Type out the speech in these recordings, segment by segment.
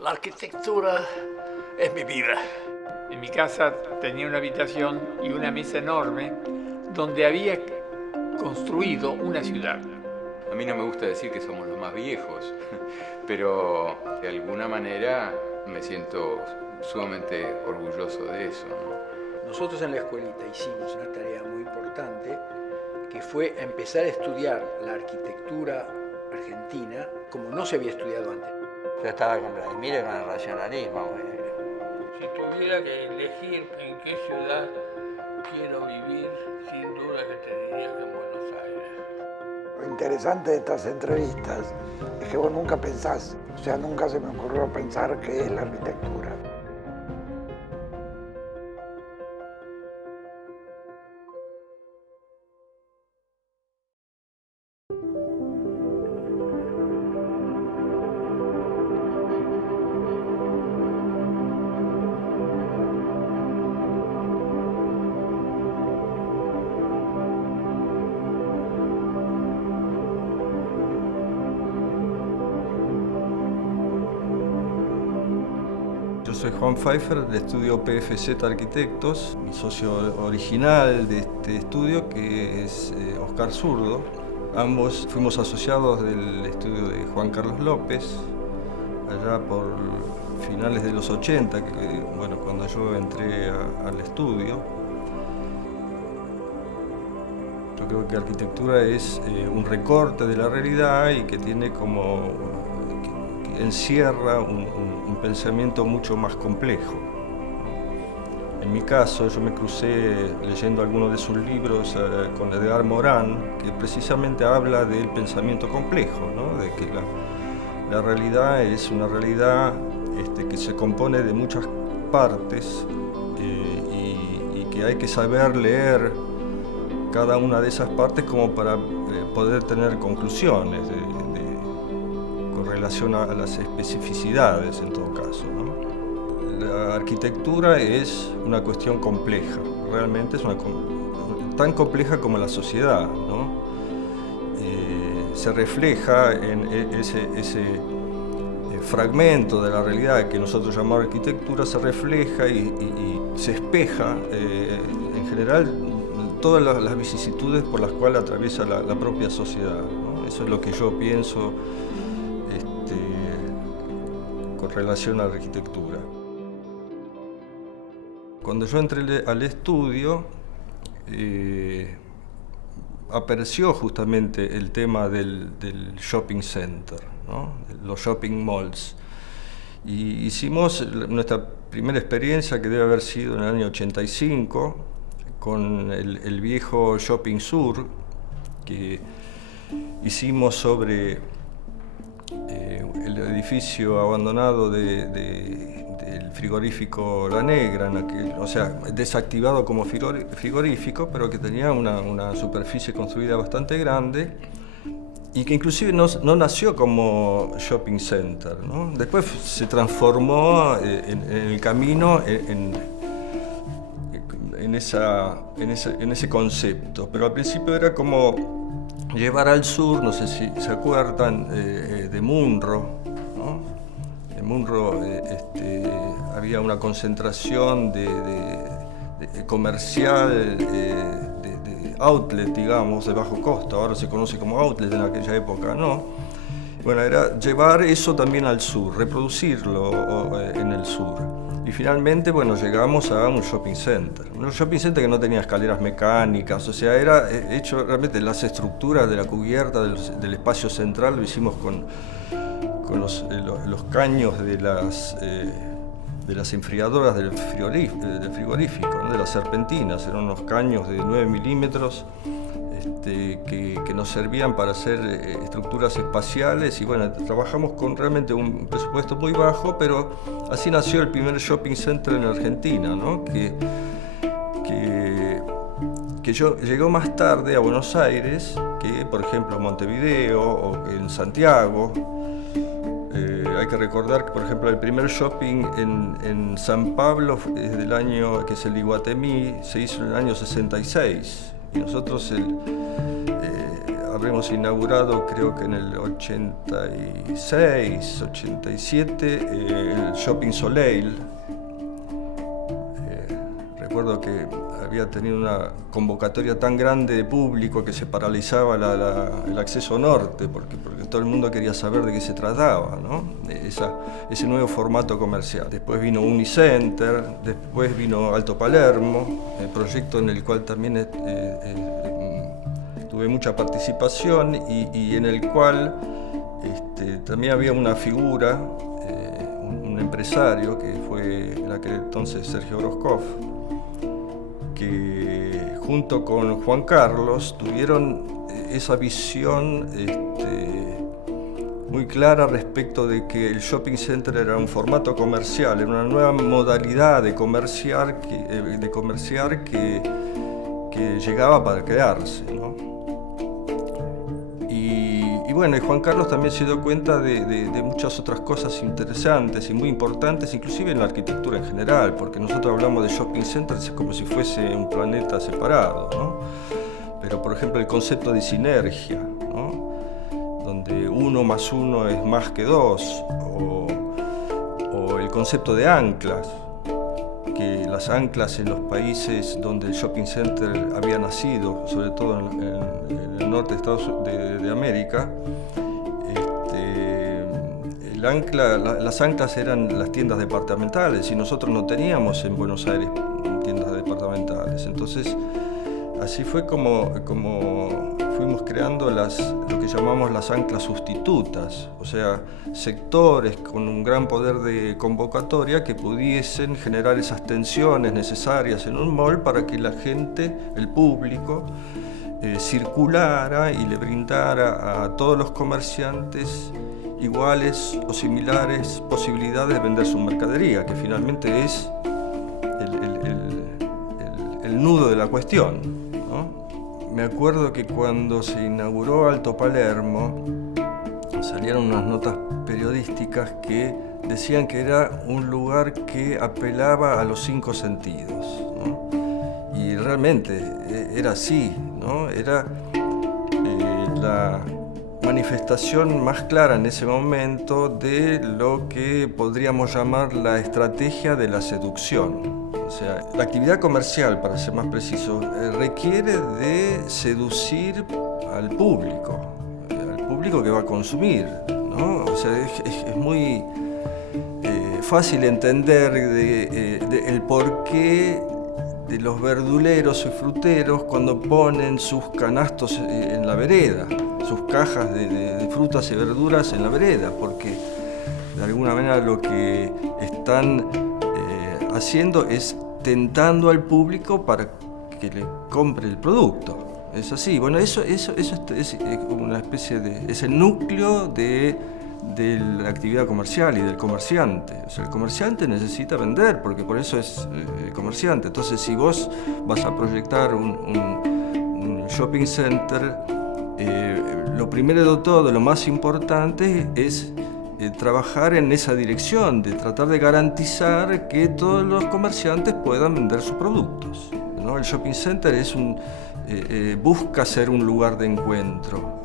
La arquitectura es mi vida. En mi casa tenía una habitación y una mesa enorme donde había construido una ciudad. A mí no me gusta decir que somos los más viejos, pero de alguna manera me siento sumamente orgulloso de eso, ¿no? Nosotros en la escuelita hicimos una tarea muy importante que fue empezar a estudiar la arquitectura argentina como no se había estudiado antes. Yo estaba con Vladimir y con el racionalismo. Si tuviera que elegir en qué ciudad quiero vivir, sin duda que te diría que en Buenos Aires. Lo interesante de estas entrevistas es que vos nunca pensás, o sea, nunca se me ocurrió pensar qué es la arquitectura. Yo soy Juan Pfeiffer, del estudio PFZ Arquitectos, mi socio original de este estudio, que es Oscar Zurdo. Ambos fuimos asociados del estudio de Juan Carlos López, allá por finales de los 80, cuando yo entré al estudio. Yo creo que arquitectura es un recorte de la realidad y que tiene que encierra un pensamiento mucho más complejo. En mi caso, yo me crucé leyendo algunos de sus libros con Edgar Morán, que precisamente habla del pensamiento complejo, ¿no? De que la realidad es una realidad que se compone de muchas partes y que hay que saber leer cada una de esas partes como para poder tener conclusiones con relación a las especificidades en todo caso, ¿no? La arquitectura es una cuestión compleja, realmente es tan compleja como la sociedad, ¿no? Se refleja en ese fragmento de la realidad que nosotros llamamos arquitectura, se refleja y se espeja en general todas las vicisitudes por las cuales atraviesa la propia sociedad, ¿no? Eso es lo que yo pienso con relación a la arquitectura. Cuando yo entré al estudio, apareció justamente el tema del shopping center, ¿no? Los shopping malls. Y hicimos nuestra primera experiencia, que debe haber sido en el año 85, con el viejo Shopping Sur, que hicimos sobre el edificio abandonado del frigorífico La Negra, o sea, desactivado como frigorífico, pero que tenía una superficie construida bastante grande y que inclusive no nació como shopping center, ¿no? Después se transformó en el camino en ese concepto, pero al principio era como llevar al sur, no sé si se acuerdan, de Munro, ¿no? En Munro había una concentración de comercial, de outlet, digamos, de bajo costo, ahora se conoce como outlet, en aquella época no. Bueno, era llevar eso también al sur, reproducirlo en el sur. Y finalmente, llegamos a un shopping center que no tenía escaleras mecánicas, o sea, era hecho realmente las estructuras de la cubierta del espacio central, lo hicimos con los caños de las enfriadoras del frigorífico, ¿no? De las serpentinas, eran unos caños de 9 milímetros que nos servían para hacer estructuras espaciales y trabajamos con realmente un presupuesto muy bajo, pero así nació el primer shopping center en Argentina, ¿no? que llegó más tarde a Buenos Aires que, por ejemplo, Montevideo o que en Santiago. Hay que recordar que, por ejemplo, el primer shopping en San Pablo es del año, que es el Iguatemi, se hizo en el año 66. Y nosotros habremos inaugurado, creo que en el 86, 87, el Shopping Soleil. Recuerdo que había tenido una convocatoria tan grande de público que se paralizaba el acceso norte, porque todo el mundo quería saber de qué se trataba, ¿no? Ese nuevo formato comercial. Después vino Unicenter, después vino Alto Palermo, el proyecto en el cual también tuve mucha participación y en el cual también había una figura, un empresario que fue en aquel entonces Sergio Groskopf, que junto con Juan Carlos tuvieron esa visión muy clara respecto de que el shopping center era un formato comercial, era una nueva modalidad de comerciar que llegaba para quedarse, ¿no? Y bueno, y Juan Carlos también se dio cuenta de muchas otras cosas interesantes y muy importantes, inclusive en la arquitectura en general, porque nosotros hablamos de shopping centers como si fuese un planeta separado, ¿no? Pero, por ejemplo, el concepto de sinergia, ¿no? Donde 1 más 1 es más que 2, o el concepto de anclas, que las anclas en los países donde el shopping center había nacido, sobre todo en el norte de América, las anclas eran las tiendas departamentales y nosotros no teníamos en Buenos Aires tiendas departamentales. Entonces, así fue como fuimos creando lo que llamamos las anclas sustitutas, o sea, sectores con un gran poder de convocatoria que pudiesen generar esas tensiones necesarias en un mall para que la gente, el público, circulara y le brindara a todos los comerciantes iguales o similares posibilidades de vender su mercadería, que finalmente es el nudo de la cuestión, ¿no? Me acuerdo que cuando se inauguró Alto Palermo salieron unas notas periodísticas que decían que era un lugar que apelaba a los 5 sentidos, ¿no? Y realmente era así, ¿no? Era la manifestación más clara en ese momento de lo que podríamos llamar la estrategia de la seducción. O sea, la actividad comercial, para ser más preciso, requiere de seducir al público que va a consumir, ¿no? O sea, es muy fácil entender el porqué de los verduleros y fruteros cuando ponen sus canastos en la vereda, sus cajas de frutas y verduras en la vereda, porque de alguna manera lo que están haciendo es tentando al público para que le compre el producto. Es así. Bueno, eso es una especie de... es el núcleo de la actividad comercial y del comerciante. O sea, el comerciante necesita vender, porque por eso es comerciante. Entonces, si vos vas a proyectar un shopping center, lo primero de todo, lo más importante es trabajar en esa dirección, de tratar de garantizar que todos los comerciantes puedan vender sus productos, ¿no? El shopping center busca ser un lugar de encuentro.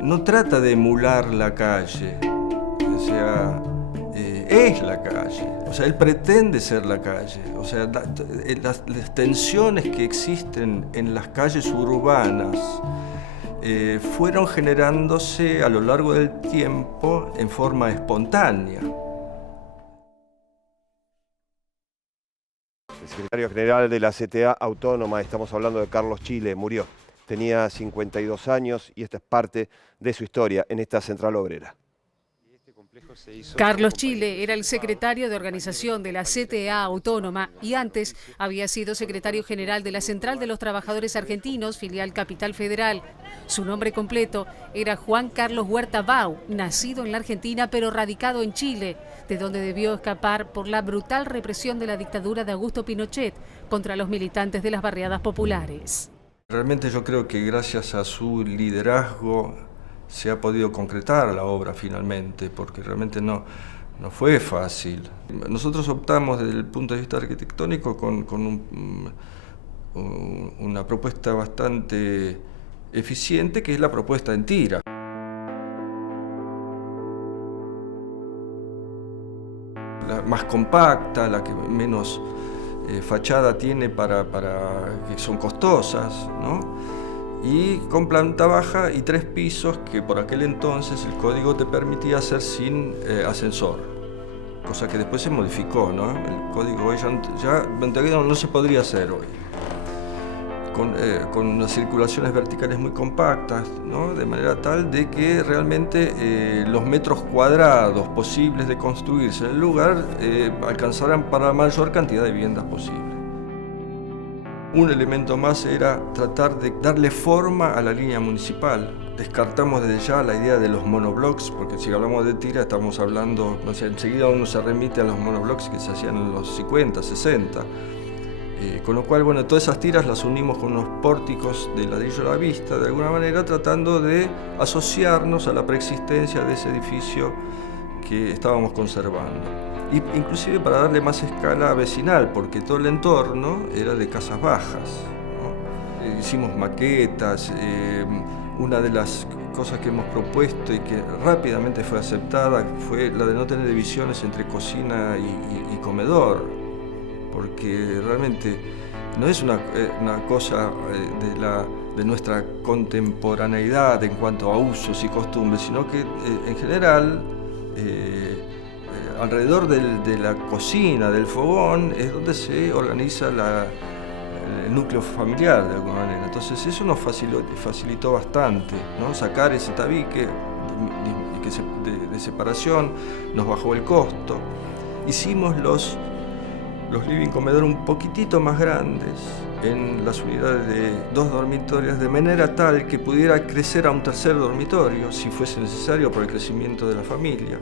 No trata de emular la calle, o sea, es la calle. O sea, él pretende ser la calle. O sea, las tensiones que existen en las calles urbanas fueron generándose a lo largo del tiempo en forma espontánea. El secretario general de la CTA Autónoma, estamos hablando de Carlos Chile, murió. Tenía 52 años y esta es parte de su historia en esta central obrera. Carlos Chile era el secretario de organización de la CTA Autónoma y antes había sido secretario general de la Central de los Trabajadores Argentinos, filial Capital Federal. Su nombre completo era Juan Carlos Huerta Bau, nacido en la Argentina pero radicado en Chile, de donde debió escapar por la brutal represión de la dictadura de Augusto Pinochet contra los militantes de las barriadas populares. Realmente yo creo que gracias a su liderazgo se ha podido concretar la obra finalmente, porque realmente no fue fácil. Nosotros optamos desde el punto de vista arquitectónico con una propuesta bastante eficiente, que es la propuesta en tira. La más compacta, la que menos fachada tiene que son costosas, ¿no? Y con planta baja y 3 pisos, que por aquel entonces el código te permitía hacer sin ascensor, cosa que después se modificó, ¿no? El código hoy ya no se podría hacer hoy. Con unas circulaciones verticales muy compactas, ¿no? De manera tal de que realmente los metros cuadrados posibles de construirse en el lugar alcanzaran para la mayor cantidad de viviendas posible. Un elemento más era tratar de darle forma a la línea municipal. Descartamos desde ya la idea de los monoblocks, porque si hablamos de tira estamos hablando, o sea, enseguida uno se remite a los monoblocks que se hacían en los 50, 60. Con lo cual, bueno, todas esas tiras las unimos con unos pórticos de ladrillo a la vista, de alguna manera tratando de asociarnos a la preexistencia de ese edificio que estábamos conservando. Inclusive para darle más escala vecinal, porque todo el entorno era de casas bajas, ¿no? Hicimos maquetas, una de las cosas que hemos propuesto y que rápidamente fue aceptada fue la de no tener divisiones entre cocina y comedor, porque realmente no es una cosa de nuestra contemporaneidad en cuanto a usos y costumbres, sino que en general alrededor de la cocina, del fogón, es donde se organiza el núcleo familiar de alguna manera. Entonces eso nos facilitó bastante, ¿no? Sacar ese tabique de separación, nos bajó el costo. Hicimos los living comedor un poquitito más grandes en las unidades de 2 dormitorios, de manera tal que pudiera crecer a un 3er dormitorio si fuese necesario por el crecimiento de la familia.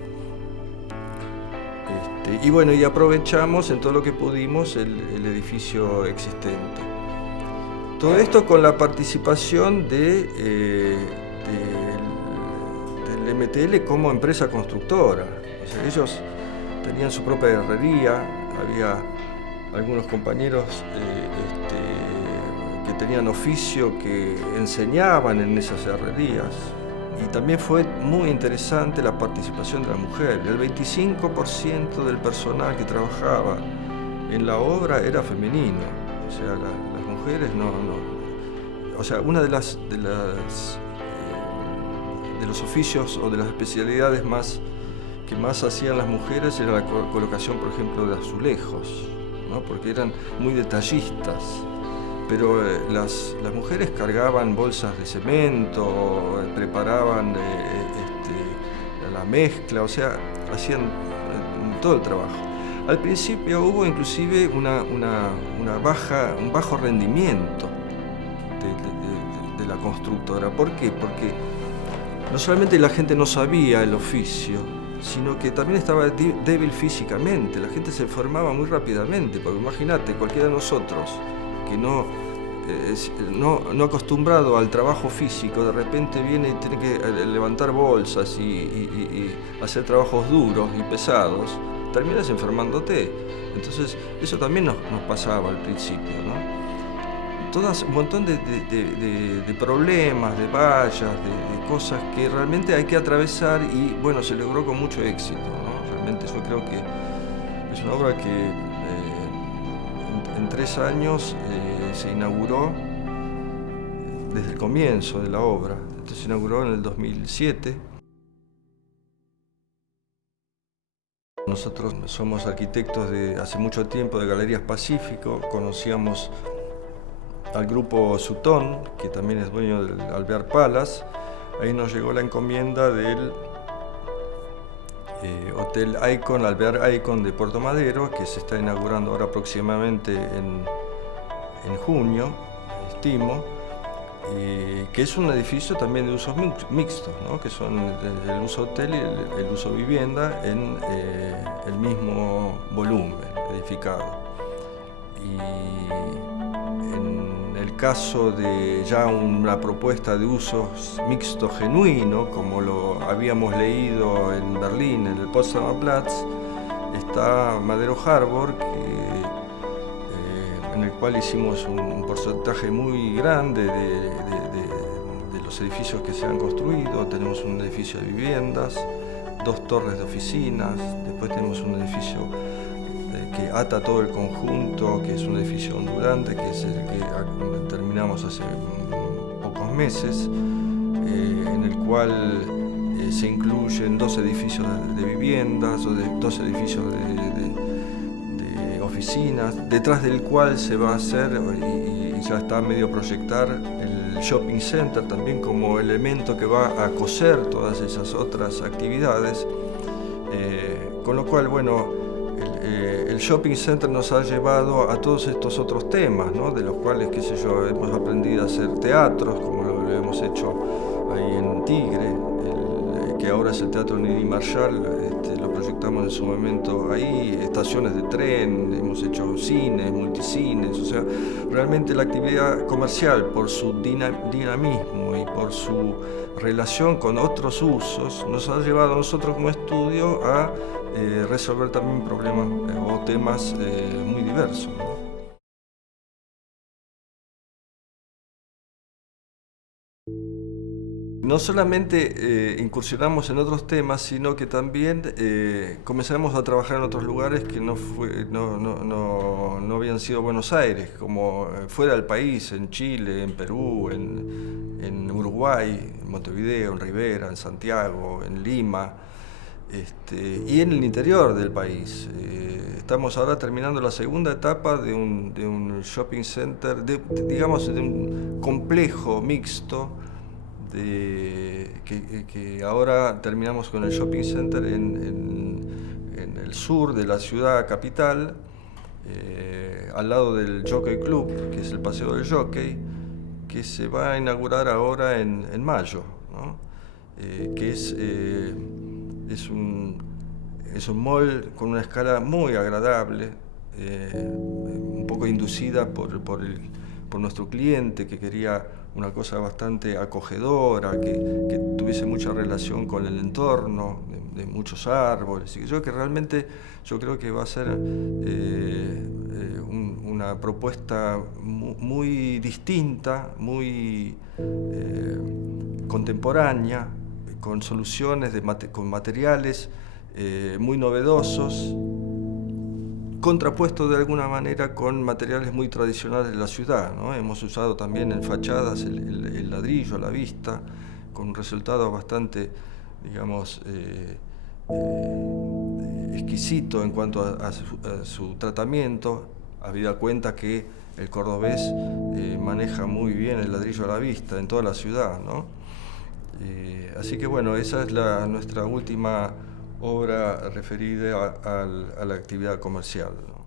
Y bueno, y aprovechamos en todo lo que pudimos el edificio existente. Todo esto con la participación del MTL como empresa constructora. O sea, ellos tenían su propia herrería, había algunos compañeros que tenían oficio que enseñaban en esas herrerías. Y también fue muy interesante la participación de la mujer. El 25% del personal que trabajaba en la obra era femenino. O sea, las mujeres no. O sea, una de los oficios o de las especialidades que más hacían las mujeres era la colocación, por ejemplo, de azulejos, ¿no? Porque eran muy detallistas. Pero las mujeres cargaban bolsas de cemento, preparaban la mezcla, o sea, hacían todo el trabajo. Al principio hubo inclusive un bajo rendimiento de la constructora. ¿Por qué? Porque no solamente la gente no sabía el oficio, sino que también estaba débil físicamente. La gente se enfermaba muy rápidamente, porque imagínate, cualquiera de nosotros que no acostumbrado al trabajo físico, de repente viene y tiene que levantar bolsas y hacer trabajos duros y pesados, terminas enfermándote. Entonces eso también nos pasaba al principio, ¿no? Un montón de problemas, de vallas, de cosas que realmente hay que atravesar y bueno, se logró con mucho éxito, ¿no? Realmente yo creo que es una obra que en 3 años se inauguró desde el comienzo de la obra. Entonces se inauguró en el 2007. Nosotros somos arquitectos de hace mucho tiempo de Galerías Pacífico, conocíamos al grupo Sutton, que también es dueño del Alvear Palace. Ahí nos llegó la encomienda del Hotel Icon, Alvear Icon de Puerto Madero, que se está inaugurando ahora próximamente en junio, estimo, que es un edificio también de usos mixtos, ¿no? Que son el uso hotel y el uso vivienda en el mismo volumen edificado. Y en el caso de ya una propuesta de usos mixto genuino, como lo habíamos leído en Berlín, en el Potsdamer Platz, está Madero Harbor, que en en el cual hicimos un porcentaje muy grande de los edificios que se han construido. Tenemos un edificio de viviendas, 2 torres de oficinas, después tenemos un edificio que ata todo el conjunto, que es un edificio ondulante, que es el que terminamos hace pocos meses, en el cual se incluyen 2 edificios de viviendas, o 2 edificios de oficinas, detrás del cual se va a hacer, y ya está medio proyectar, el shopping center también como elemento que va a coser todas esas otras actividades, con lo cual, bueno, el shopping center nos ha llevado a todos estos otros temas, ¿no? De los cuales, qué sé yo, hemos aprendido a hacer teatros, como lo hemos hecho ahí en Tigre, que ahora es el Teatro Nini Marshall, lo proyectamos en su momento ahí, estaciones de tren, hemos hecho cines, multicines, o sea, realmente la actividad comercial, por su dinamismo y por su relación con otros usos, nos ha llevado a nosotros como estudio a resolver también problemas o temas muy diversos, ¿no? No solamente incursionamos en otros temas, sino que también comenzamos a trabajar en otros lugares que no habían sido Buenos Aires, como fuera del país, en Chile, en Perú, en Uruguay, en Montevideo, en Rivera, en Santiago, en Lima, y en el interior del país. Estamos ahora terminando la segunda etapa de un shopping center, digamos, de un complejo mixto, que ahora terminamos con el shopping center en el sur de la ciudad capital, al lado del Jockey Club, que es el Paseo del Jockey, que se va a inaugurar ahora en mayo, ¿no? Que es un mall con una escala muy agradable, un poco inducida por nuestro cliente, que quería una cosa bastante acogedora, que tuviese mucha relación con el entorno, de muchos árboles. Y yo creo que va a ser una propuesta muy distinta, muy contemporánea, con soluciones, con materiales muy novedosos, contrapuesto de alguna manera con materiales muy tradicionales de la ciudad, ¿no? Hemos usado también en fachadas el ladrillo a la vista, con un resultado bastante, digamos, exquisito en cuanto a su tratamiento, habida cuenta que el cordobés maneja muy bien el ladrillo a la vista en toda la ciudad, ¿no? Así que bueno, esa es nuestra última obra referida a la actividad comercial, ¿no?